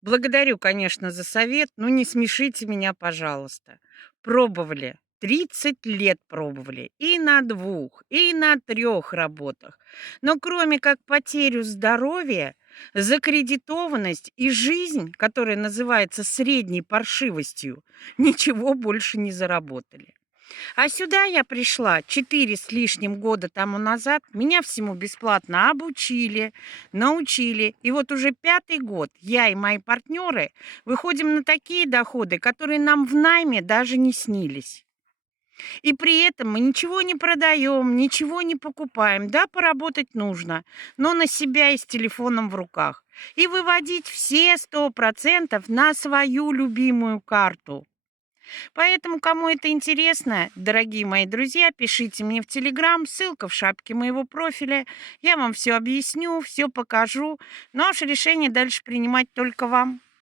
Благодарю, конечно, за совет, но не смешите меня, пожалуйста. Пробовали. 30 лет пробовали. И на двух, и на трех работах. Но кроме как потерю здоровья, закредитованность и жизнь, которая называется средней паршивостью, ничего больше не заработали. А сюда я пришла 4 с лишним года тому назад. Меня всему бесплатно обучили, научили. И вот уже 5-й год я и мои партнеры выходим на такие доходы, которые нам в найме даже не снились. И при этом мы ничего не продаем, ничего не покупаем. Да, поработать нужно, но на себя и с телефоном в руках. И выводить все 100% на свою любимую карту. Поэтому, кому это интересно, дорогие мои друзья, пишите мне в Телеграм, ссылка в шапке моего профиля. Я вам все объясню, все покажу. Но уж решение дальше принимать только вам.